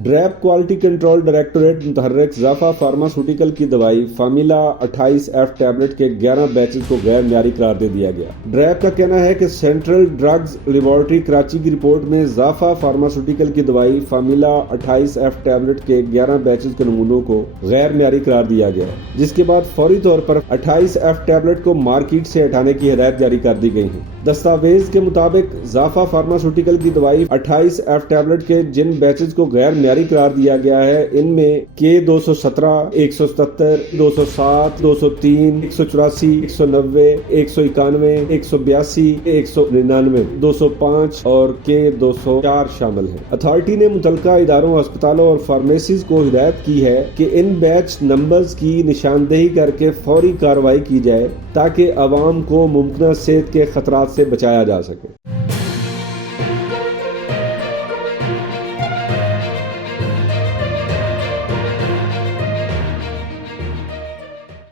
ड्रैप quality control directorate मुतहर्रिक ज़ाफा pharmaceutical की दवाई फार्मिला 28F tablet के 11 बैचेस को गैर म्यारी करार दे दिया गया। ड्रैप का कहना है कि सेंट्रल ड्रग्स लेबोरेटरी कराची की रिपोर्ट में ज़ाफा फार्मास्यूटिकल की दवाई फार्मिला 28F टैबलेट के 11 बैचेस के नमूनों को गैर म्यारी करार दिया गया, जिसके बाद फौरी तौर पर 28F टैबलेट को मार्केट से हटाने की हिदायत जारी कर दी गई है। दस्तावेज के मुताबिक ज़ाफा फार्मास्यूटिकल की दवाई 28F टैबलेट के जिन बैचेस को गैर म्यारी करार दिया गया है, इनमें K217, 177, 207, 203, 184, 190, 191, 182, 199, 205 और K204 शामिल हैं। अथॉरिटी ने मुतल्लिका इदारों, अस्पतालों और फार्मेसीज को हिदायत की है कि इन बैच नंबर्स की निशानदेही करके फौरी कार्रवाई की जाए ताकि अवाम को मुमकिन सेहत के खतरात से बचाया जा सके।